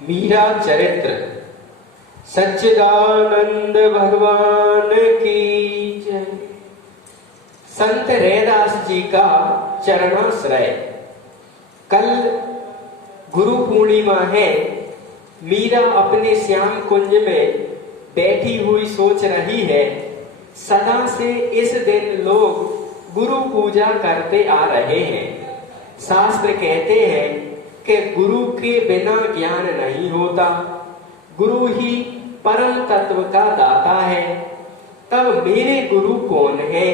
मीरा चरित्र सच्चिदानंद भगवान की जय। संत रैदास जी का चरणाश्रय। कल गुरु पूर्णिमा है। मीरा अपने श्याम कुंज में बैठी हुई सोच रही है, सदा से इस दिन लोग गुरु पूजा करते आ रहे हैं। शास्त्र कहते हैं कि गुरु के बिना ज्ञान नहीं होता, गुरु ही परम तत्व का दाता है। तब मेरे गुरु कौन है?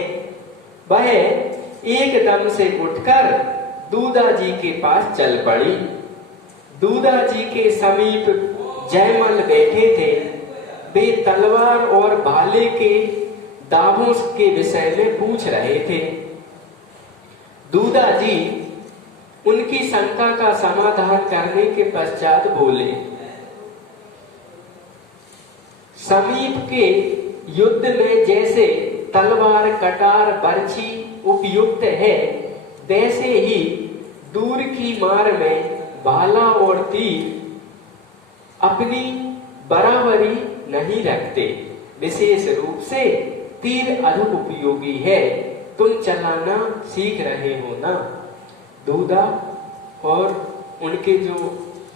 वह एकदम से उठकर दूधा जी के पास चल पड़ी। दूधा जी के समीप जयमल बैठे थे। वे तलवार और भाले के दावों के विषय में पूछ रहे थे। दूधा जी उनकी शंका का समाधान करने के पश्चात बोले, समीप के युद्ध में जैसे तलवार, कटार, बर्छी उपयुक्त है, वैसे ही दूर की मार में भाला और तीर अपनी बराबरी नहीं रखते। विशेष रूप से तीर अधिक उपयोगी है। तुम चलाना सीख रहे हो ना? दूधा और उनके जो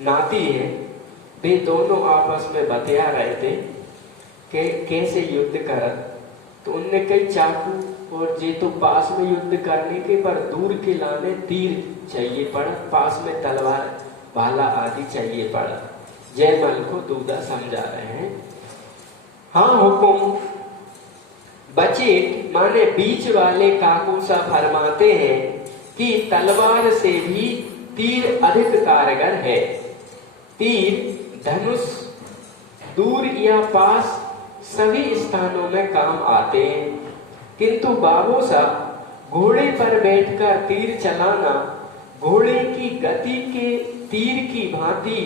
नाती है, वे दोनों आपस में बतिया रहे थे कि कैसे युद्ध कर। तो उनने कई चाकू और जे तो पास में युद्ध करने के, पर दूर के लाने तीर चाहिए पड़ा, पास में तलवार, भाला आदि चाहिए पड़ा। जयमल को दूधा समझा रहे हैं। हाँ हुकुम। बचेट माने बीच वाले काकूसा फरमाते हैं कि तलवार से भी तीर अधिक कारगर है। तीर, धनुष दूर या पास सभी स्थानों में काम आते हैं, किंतु बाबू साहब घोड़े पर बैठकर तीर चलाना घोड़े की गति के तीर की भांति,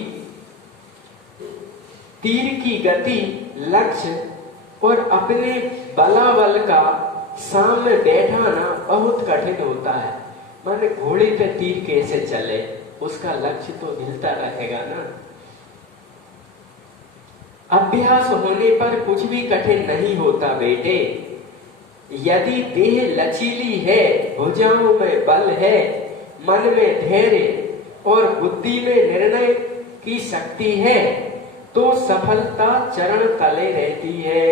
तीर की गति, लक्ष्य और अपने बलाबल का सामने बैठाना बहुत कठिन होता है। माने घोड़े पे तीर कैसे चले, उसका लक्ष्य तो हिलता रहेगा ना। अभ्यास होने पर कुछ भी कठिन नहीं होता बेटे। यदि देह लचीली है, भुजाओं में बल है, मन में धैर्य और बुद्धि में निर्णय की शक्ति है, तो सफलता चरण तले रहती है।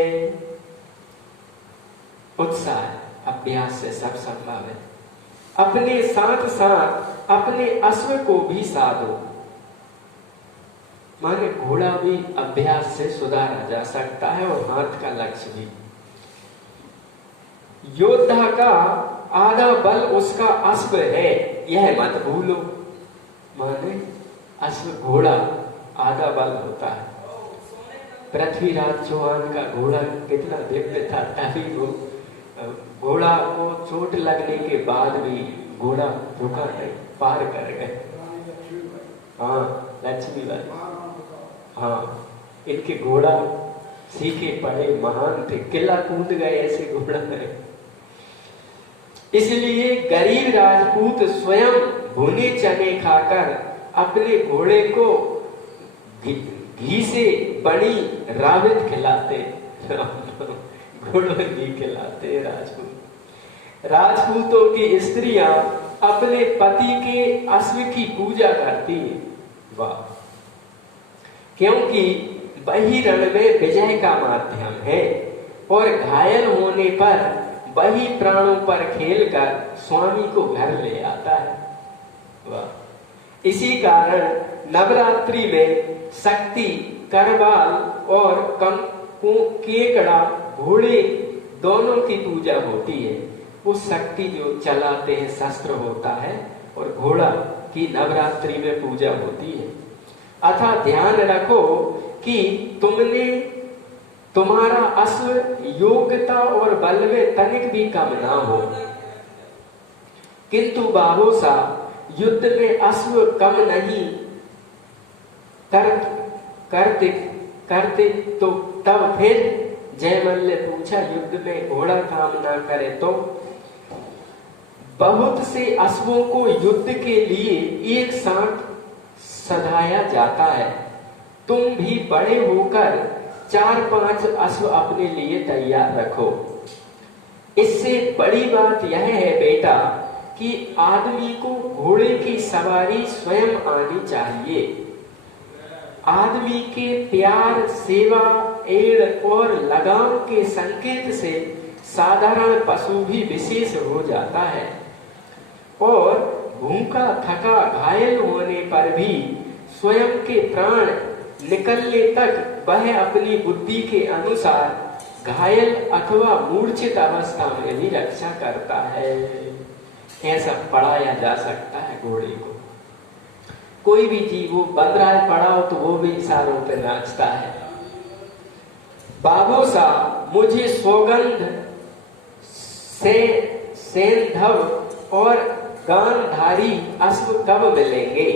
उत्साह अभ्यास से सब संभव है। अपने साथ साथ अपने अश्व को भी साधो। माने घोड़ा भी अभ्यास से सुधारा जा सकता है और हाथ का लक्ष्य भी। योद्धा का आधा बल उसका अश्व है, यह मत भूलो। माने अश्व, घोड़ा आधा बल होता है। पृथ्वीराज चौहान का घोड़ा कितना दिव्य था, तभी वो घोड़ा को चोट लगने के बाद भी घोड़ा रुका नहीं, पार कर गए। हाँ, लक्ष्मी बाई, हाँ, इनके घोड़ा सीखे पड़े महान थे, किला कूद गए ऐसे घोड़ा है। इसलिए गरीब राजपूत स्वयं भुने चने खाकर अपने घोड़े को घी से बनी राबित खिलाते। घोड़ों घी खिलाते राजपूत। राजपूतों की स्त्रियां अपने पति के अश्व की पूजा करती है। वाह! क्योंकि वही रण में विजय का माध्यम है और घायल होने पर वही प्राणों पर खेलकर स्वामी को घर ले आता है। वाह! इसी कारण नवरात्रि में शक्ति, करवाल और केकड़ा, घोड़े दोनों की पूजा होती है। वो शक्ति जो चलाते हैं शस्त्र होता है और घोड़ा की नवरात्रि में पूजा होती है। अतः ध्यान रखो कि तुम्हारा अश्व योग्यता और बल में तनिक भी कम ना हो। किंतु बाबूसा युद्ध में अश्व कम नहीं करते तो तब फिर जयमल ने पूछा, युद्ध में घोड़ा काम ना करे तो? बहुत से अश्वों को युद्ध के लिए एक साथ सधाया जाता है, तुम भी बड़े होकर 4-5 अश्व अपने लिए तैयार रखो। इससे बड़ी बात यह है बेटा कि आदमी को घोड़े की सवारी स्वयं आनी चाहिए। आदमी के प्यार, सेवा, एड़ और लगाव के संकेत से साधारण पशु भी विशेष हो जाता है और भूखा थका घायल होने पर भी स्वयं के प्राण निकलने तक वह अपनी बुद्धि के अनुसार घायल अथवा मूर्छित अवस्था में भी रक्षा करता है। ऐसा पढ़ाया जा सकता है घोड़े को। कोई भी जीव वो बंद रहा है पड़ा हो तो वो भी इशारों पे नाचता है। बाबू साहब मुझे सौगंध से सेंधव और गांधारी अश्व कब मिलेंगे?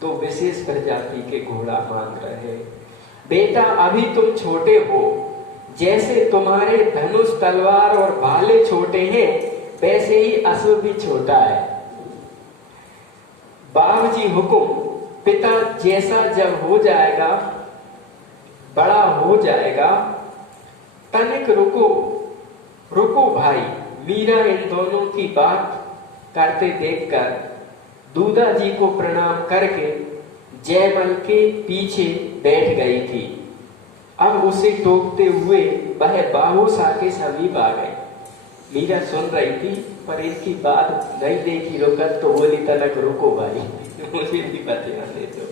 तो विशेष प्रजाति के घोड़ा मांग रहे। बेटा अभी तुम छोटे हो, जैसे तुम्हारे धनुष तलवार और भाले छोटे हैं वैसे ही अश्व भी छोटा है। बाबूजी हुकुम, पिता जैसा जब हो जाएगा, बड़ा हो जाएगा, तनिक रुको रुको भाई। मीरा इन दोनों की बात करते देखकर दूधा जी को प्रणाम करके जयमल के पीछे बैठ गई थी। अब उसे टोकते हुए वह बाबूसा के समीप आ गए। मीरा सुन रही थी पर इनकी बात नहीं देखी रुकत तो बोली तनक रुको भाई मुझे भी बता दे दो।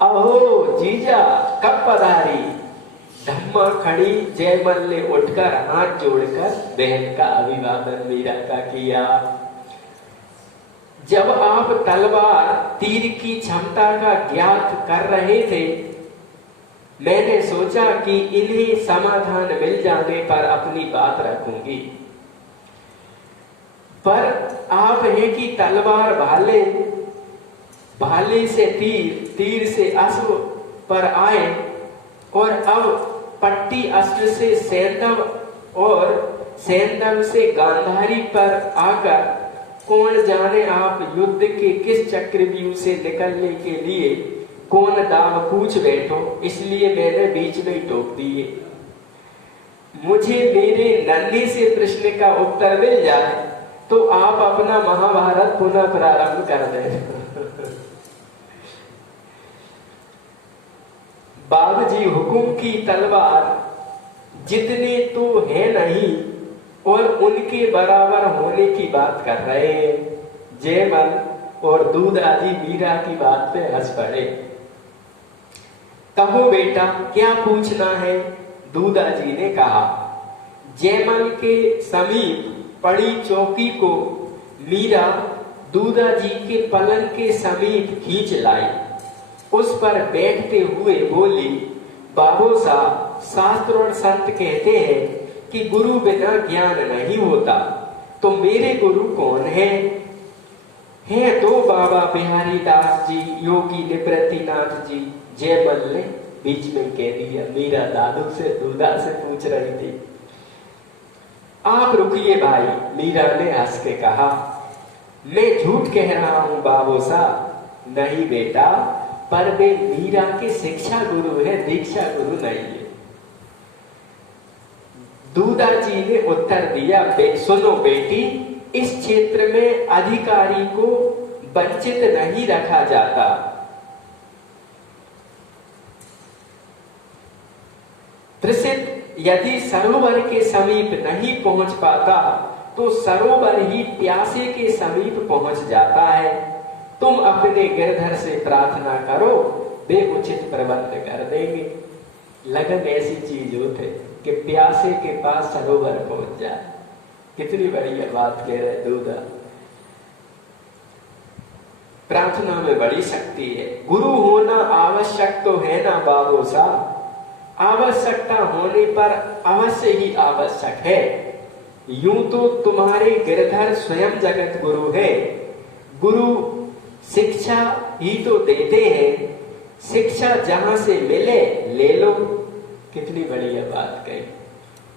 अहो जीजा कब पधारी? धम्मा खड़ी जयमल ने उठकर हाथ जोड़कर बहन का अभिवादन मीरा का किया। जब आप तलवार तीर की क्षमता का ज्ञात कर रहे थे मैंने सोचा कि इन्हें समाधान मिल जाने पर अपनी बात रखूंगी, पर आप हैं कि तलवार भाले, भाले से तीर, तीर से अश्व पर आए और अब पट्टी अश्व से सेंधव और सेंधव से गांधारी पर आकर कौन जाने आप युद्ध के किस चक्रव्यूह से निकलने के लिए कौन दाव पूछ बैठो, इसलिए मैंने बीच में ही टोक दिए। मुझे मेरे नन्हे से प्रश्न का उत्तर मिल जाए तो आप अपना महाभारत पुनः प्रारंभ कर दें। बाबूजी हुकुम की तलवार जितने तो है नहीं और उनके बराबर होने की बात कर रहे हैं। जयमल और दूधा जी मीरा की बात पे हंस पड़े। कहो बेटा क्या पूछना है? दूधा जी ने कहा। जयमल के समीप पड़ी चौकी को मीरा दूधा जी के पलंग के समीप खींच लाई। उस पर बैठते हुए बोली, बाबू साहब शास्त्र और संत कहते हैं कि गुरु बिना ज्ञान नहीं होता, तो मेरे गुरु कौन है? हैं तो बाबा बिहारी दास जी, योगी निवृत्तिनाथ जी। जयमल ने बीच में कह दिया। मीरा दादू से दूधा से पूछ रही थी। आप रुकिए भाई, मीरा ने हंस के कहा। मैं झूठ कह रहा हूं बाबू साहब। नहीं बेटा, पर वे मीरा के शिक्षा गुरु है, दीक्षा गुरु नहीं है। दूधा जी ने उत्तर दिया, सुनो बेटी, इस क्षेत्र में अधिकारी को वंचित नहीं रखा जाता। प्रसिद्ध यदि सरोवर के समीप नहीं पहुंच पाता तो सरोवर ही प्यासे के समीप पहुंच जाता है। तुम अपने गिरधर से प्रार्थना करो, वे उचित प्रबंध कर देंगे। लगन ऐसी चीज होते कि प्यासे के पास सरोवर पहुंच जाए। कितनी बढ़िया बात कह रहे दूधा। प्रार्थना में बड़ी शक्ति है। गुरु होना आवश्यक तो है ना बाबू साहब? आवश्यकता होने पर अवश्य ही आवश्यक है। यूं तो तुम्हारे गिरधर स्वयं जगत गुरु है। गुरु शिक्षा ही तो देते हैं, शिक्षा जहां से मिले ले लो। कितनी बढ़िया बात कही।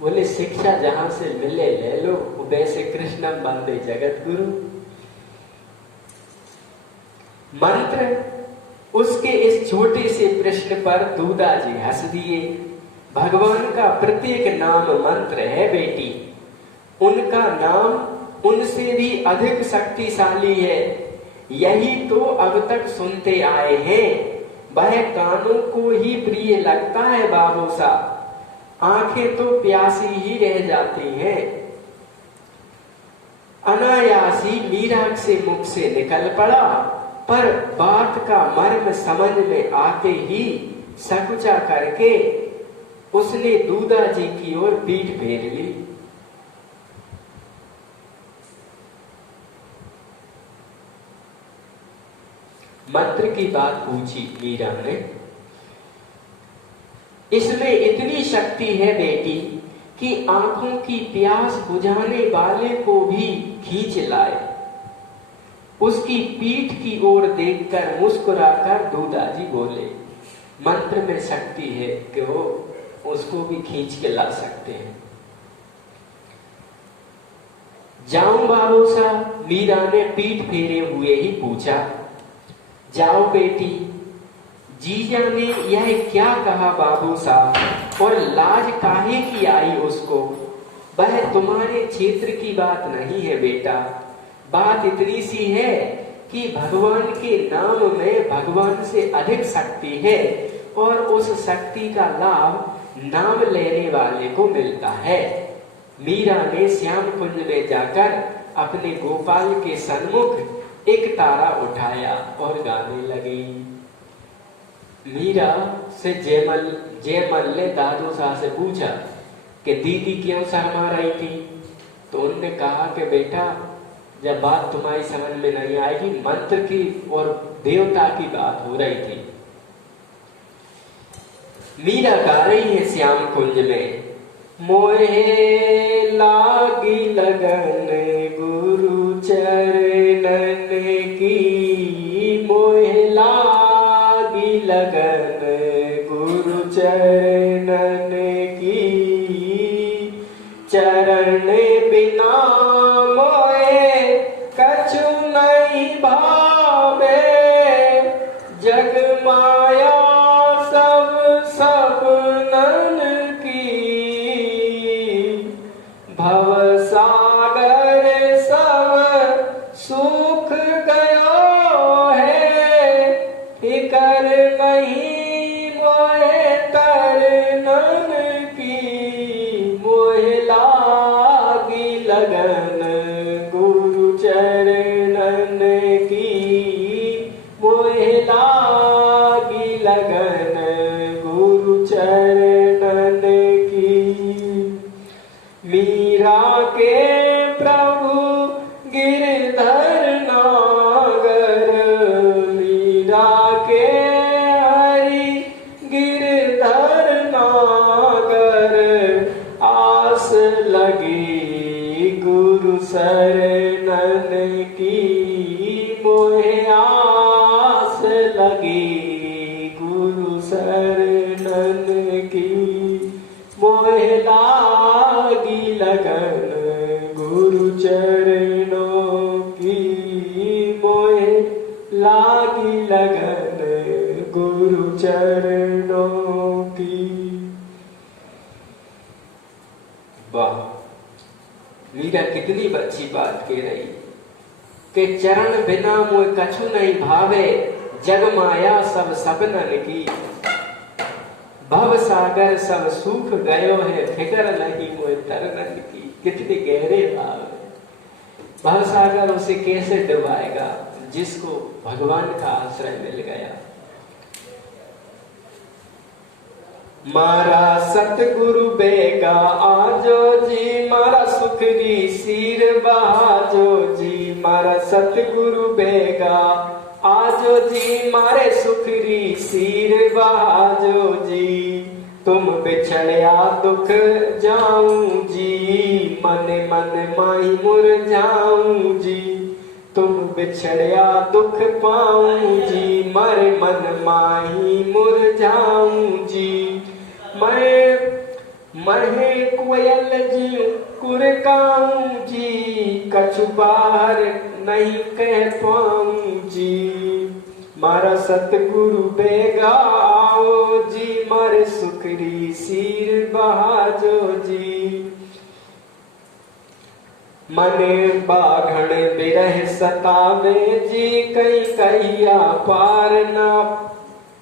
बोले शिक्षा जहां से मिले ले लो, वैसे कृष्णम वंदे जगत गुरु। मंत्र उसके एक छोटे से प्रश्न पर दूधा जी हंस दिए। भगवान का प्रत्येक नाम मंत्र है बेटी, उनका नाम उनसे भी अधिक शक्तिशाली है। यही तो अब तक सुनते आए हैं, वह कानों को ही प्रिय लगता है बाबू साहब, आंखें तो प्यासी ही रह जाती हैं। अनायासी मीरा से मुख से निकल पड़ा, पर बात का मर्म समझ में आते ही सकुचा करके उसने दूधा जी की ओर पीठ फेर ली। मंत्र की बात पूछी मीरा ने। इसमें इतनी शक्ति है बेटी कि आंखों की प्यास बुझाने वाले को भी खींच लाए। उसकी पीठ की ओर देखकर मुस्कुराकर दूधा जी बोले, मंत्र में शक्ति है कि वो उसको भी खींच के ला सकते हैं। जाऊं बाबू साहब? मीरा ने पीठ फेरे हुए ही पूछा। जाओ बेटी। जीजा ने यह क्या कहा बाबू साहब, और लाज काहे की आई उसको? वह तुम्हारे क्षेत्र की बात नहीं है बेटा। बात इतनी सी है कि भगवान के नाम में भगवान से अधिक शक्ति है, और उस शक्ति का लाभ नाम लेने वाले को मिलता है। मीरा ने श्याम कुंज में जाकर अपने गोपाल के सन्मुख एक तारा उठाया और गाने लगी। मीरा से जयमल ने दादू साहब से पूछा कि दीदी क्यों शर्मा रही थी? तो उन्होंने कहा कि बेटा, जब बात तुम्हारी समझ में नहीं आएगी, मंत्र की और देवता की बात हो रही थी। मीरा गा रही है श्याम कुंज में, मोहे लागी लगन गुरु चरणन की, मोहे लागी लगन गुरु चरणन की, चरण बिना मोए कछु नहीं भावे, जग माया सब सपनन की, भव सागर सब सुख गयो है, फिकर नहीं मोहे तरनन की, मोहे लागी लगन गुरु चरणन की, मोहे लागी लगन गुरु चरणन की। मीरा के प्रभु गिरधर नागर, मीरा के हरि गिरधर नागर, आस लगी गुरु शरणन की, मोहे आस लगी गुरु शरणन की, मोहे लागी लगन गुरु चरणों की, मोहे लागी लगन गुरु चरणों की। वाह, मीरा कितनी अच्छी बात कह रही कि चरण बिना मोह कछु नहीं भावे, जग माया सब सपनन की, भव सागर सब सूख गयो है, फिकर नहीं मोह तरनन की। कितने गहरे भाव है। भव सागर उसे कैसे डुबाएगा जिसको भगवान का आश्रय मिल गया। मारा सतगुरु बेगा आजो जी, मारा सुखरी सिर बहाजो जी, मारा सतगुरु बेगा आजो जी, मारे सुखरी सिर बहाजो जी, तुम बिछड़या दुख जाऊं जी, मन मन माही मुरझाऊं जी, तुम बिछड़या दुख पाऊं जी, मरे मन माही मुरझाऊं जी, मैं कोयल जी कुरकाऊं जी, कछु बाहर नहीं कह पाऊं जी, मारा सतगुरु बेगा आओ जी, मारे सुखरी सिर बहाजो जी। मने बाघण बिरह सतावे जी, कई कैया पार ना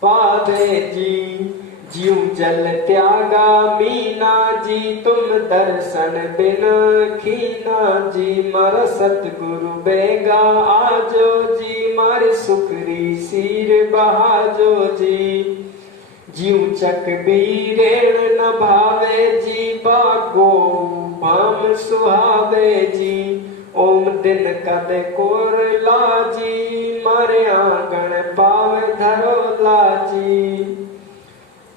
पावे जी। ज्यूं जल त्यागा मीना जी, तुम दर्शन बिना खीना जी। मारा सतगुरु बेगा आजो जी, मारे सुखरी सिर बहाजो जी। ज्यूं चक बीरेण न भावे जी, बागो भाम सुहावे जी। ओम दिन कद कोर लाजी, मारे आंगण पाव धरो लाजी।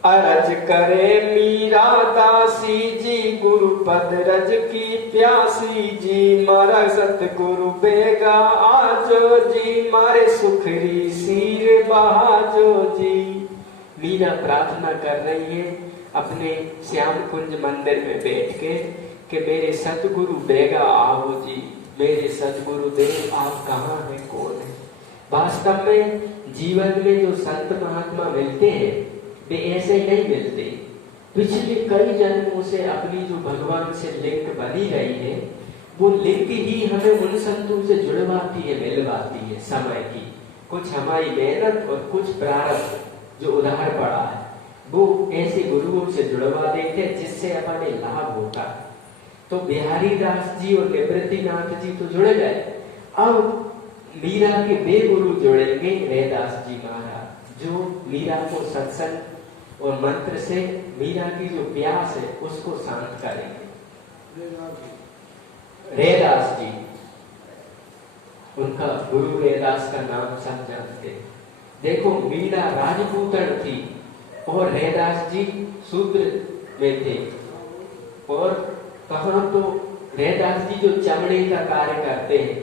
अरज करे मीरा दासी जी, गुरु पद रज की प्यासी जी। मारा सतगुरु बेगा आजो जी, मारे सुखरी सिर बहाजो जी। मीरा प्रार्थना कर रही है अपने श्याम कुंज मंदिर में बैठ के कि मेरे सतगुरु बेगा आओ जी, मेरे सतगुरु देव आप कहाँ हैं, कौन है। वास्तव में जीवन में जो संत महात्मा मिलते हैं वे ऐसे नहीं मिलते। पिछले कई जन्मों से अपनी जो भगवान से लिंक बनी रही है, वो लिंक ही हमें उन संतों से जुड़वाती है, मिलवाती है। समय की कुछ हमारी मेहनत और कुछ प्रारब्ध जो उधार पड़ा है, वो ऐसे गुरुओं से जुड़वा देते हैं जिससे हमारे लाभ होता है। तो बिहारी दास जी और निवृत्तिनाथ जी तो जुड़ गए, अब मीरा के वे गुरु जुड़ेंगे रैदास जी महाराज, जो मीरा को सत्संग और मंत्र से मीरा की जो प्यास है उसको शांत करेंगे। रैदास जी, उनका गुरु रैदास का नाम सब जानते हैं। देखो मीरा राजपूतन थी और रैदास जी शूद्र में थे, और कहाँ तो रैदास जी जो चमड़े का कार्य करते हैं,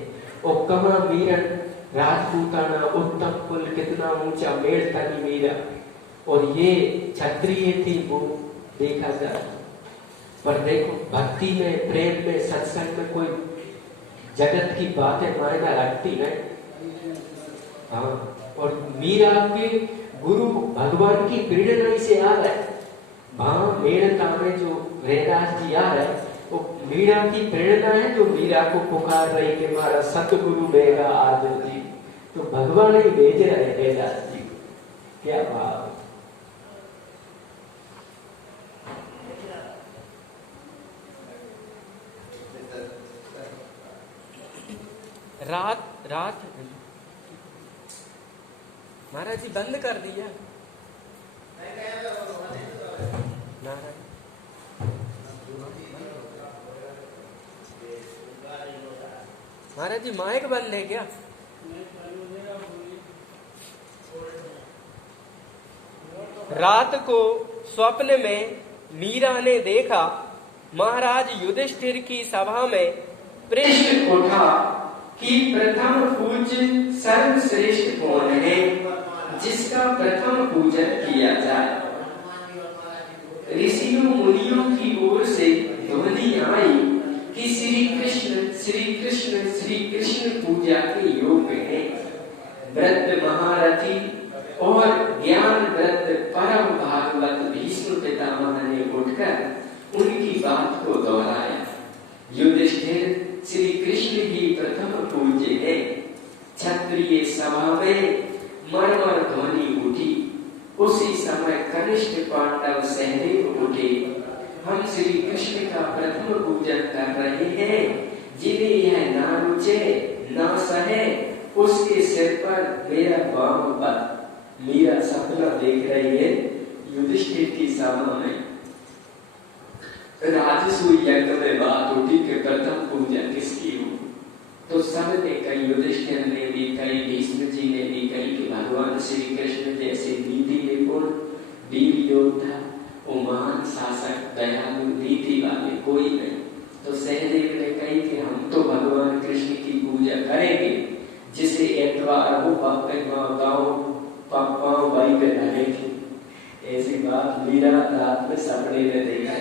और कहाँ मीरा राजपूताना उत्तम कुल, कितना ऊंचा मेड़ तनी मीरा, और ये क्षत्रिय थी वो देखा जाए। पर देखो भक्ति में, प्रेम में, सत्संग में कोई जगत की बातें मायना रखती नहीं। हाँ, और मीरा के गुरु भगवान की प्रेरणा से आ रहे, वहां मेड़ता में जो रैदास जी आ रहे, वो मीरा की प्रेरणा है जो मीरा को पुकार रही कि हमारा सतगुरु बेगा आज जी। तो भगवान ही भेज रहे रैदास जी। क्या भाव। रात महाराज जी बंद कर दिया। महाराज जी माइक बंद है क्या? रात को स्वप्न में मीरा ने देखा महाराज युधिष्ठिर की सभा में प्रश्न उठा कि प्रथम पूज्य सर्वश्रेष्ठ कौन है, जिसका प्रथम पूजन किया जाए। ऋषियों मुनियों की ओर से ध्वनि आई कि श्री कृष्ण श्री कृष्ण श्री कृष्ण पूजा के योग्य है। वृद्ध महारथी और ज्ञान वृद्ध परम भागवत भीष्म पितामह ने उठकर उनकी बात को दोहराया। युधिष्ठिर श्री कृष्ण ही प्रथम पूज्य है। क्षत्रिय सभा में मरमर ध्वनि उठी। उसी समय कनिष्ठ पांडव सहदेव उठे। हम श्री कृष्ण का प्रथम पूजन कर रहे हैं। जिन्हें यह ना रुचे ना सहे उसके सिर पर मेरा बाम पर। मीरा सपना देख रही है युधिष्ठिर की सभा में। राजसूय यज्ञ में बात उठी कि प्रथम पूजा किसकी हो, तो सब ने कही, युधिष्ठिर ने भी कही, भीष्म जी ने भी कही कि भगवान श्री कृष्ण जैसे नीति निपुण वीर योद्धा महान शासक दयालु नीति वाले कोई नहीं। तो सहदेव ने कही कि हम तो भगवान कृष्ण की पूजा करेंगे, जिसे एतवार हो गाँव पापाओं बाई पे डालेंगे। ऐसी बात मीरा रात में सपने में देखा।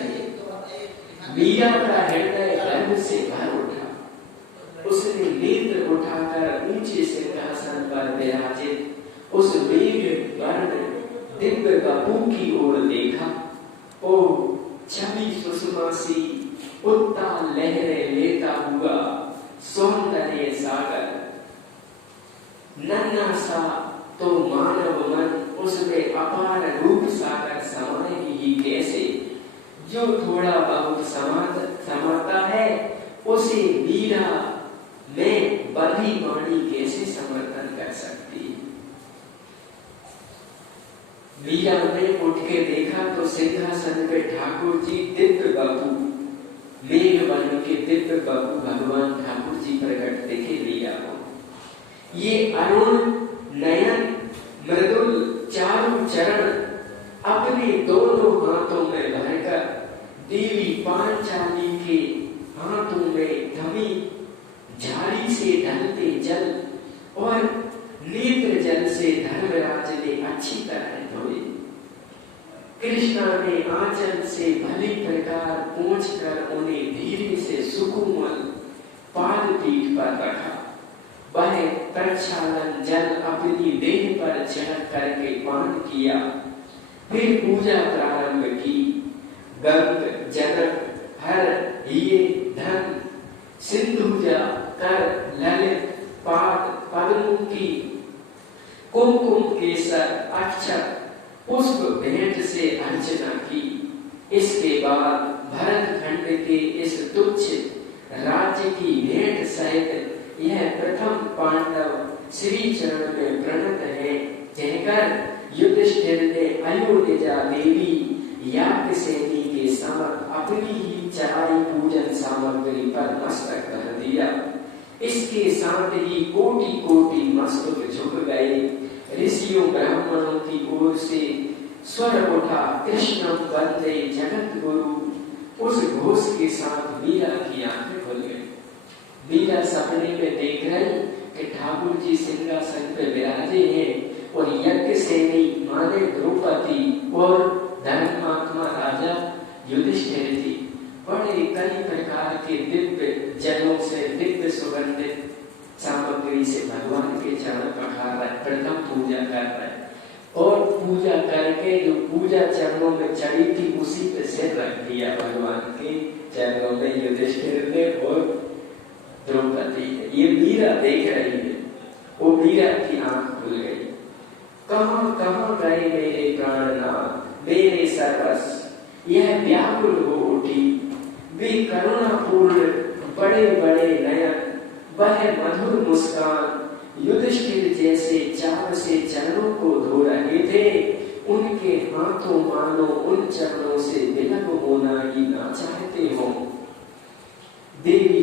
मीरा का हृदय गर्व से भर उठा। उसने नेत्र उठाकर ऊंचे सिंहासन पर विराजित उस दिव्य बापू की ओर देखा। ओ छवि सुषमा सी उत्ताल लहरें लेता हुआ सौंदर्य सागर, नन्हा सा तो मानव मन उसमें अपार रूप सागर समाए ही कैसे। जो थोड़ा बहुत समाता है उसे मीरा में बड़ी वाणी कैसे समर्थन कर सकती। मीरा ने उठ के देखा तो सिंहासन पे ठाकुर जी दिव्य बाबू, मेघवन के दिव्य बाबू भगवान ठाकुर जी प्रकट देखे मीरा को। ये अरुण नयन मृदुल चारु चरण अपने दोनों हाथों में भरकर देवी पांचाली के हाथों में थमी झाड़ी से ढलते जल और नेत्र जल से धर्मराज ने अच्छी तरह धोए। कृष्णा ने आंचल से भली प्रकार पोंछकर उन्हें धीरे से सुकोमल पाद पीठ पर रखा। वह प्रक्षालन जल अपनी देह पर छिड़क करके पान किया, फिर पूजा प्रारंभ की। गंग जनक हर हीरे धन सिंधुजा कर ललित पाद पद्मों की कुमकुम केसर अक्षत पुष्प भेंट से अर्चना की। इसके बाद भरत खंड के इस तुच्छ राज्य की भेंट सहित यह प्रथम पांडव श्री चरण में प्रणत है कहकर युधिष्ठिर ने अयोनिजा देवी याज्ञसेनी के साथ अपनी ही चढ़ाई पूजन सामग्री पर मस्तक कर दिया। इसके साथ ही कोटि कोटि मस्तक झुक गए। ऋषियों ब्राह्मणों की ओर से स्वर उठा, कृष्ण वंदे जगत गुरु। उस घोष के साथ मीरा की आंखें खुल गई। मीरा सपने में देख रही कि ठाकुर जी सिंहासन पे विराजे हैं और यज्ञ सेनी माने द्रौपदी और धर्मात्मा राजा युधिष्ठिर जी बड़े कई प्रकार के दिव्य जलों से दिव्य सुगंधित सामग्री से भगवान के चरण पखार रहे, प्रथम पूजा कर रहे और पूजा करके जो पूजा चरणों में चढ़ी थी उसी पे सिर रख दिया भगवान के चरणों में युधिष्ठिर ने और द्रौपदी ने। ये मीरा देख रही है, वो मीरा की आंख खुल गई। कहां कहां गए मेरे प्राणनाथ, मेरे सर्वस्व। यह व्याकुल हो उठी, वे करुणापूर्ण बड़े बड़े नयन, वह मधुर मुस्कान युधिष्ठिर जैसे चाव से चरणों को धो रहे थे। उनके हाथों मानो उन चरणों से विलग होना ही ना चाहते हो। देवी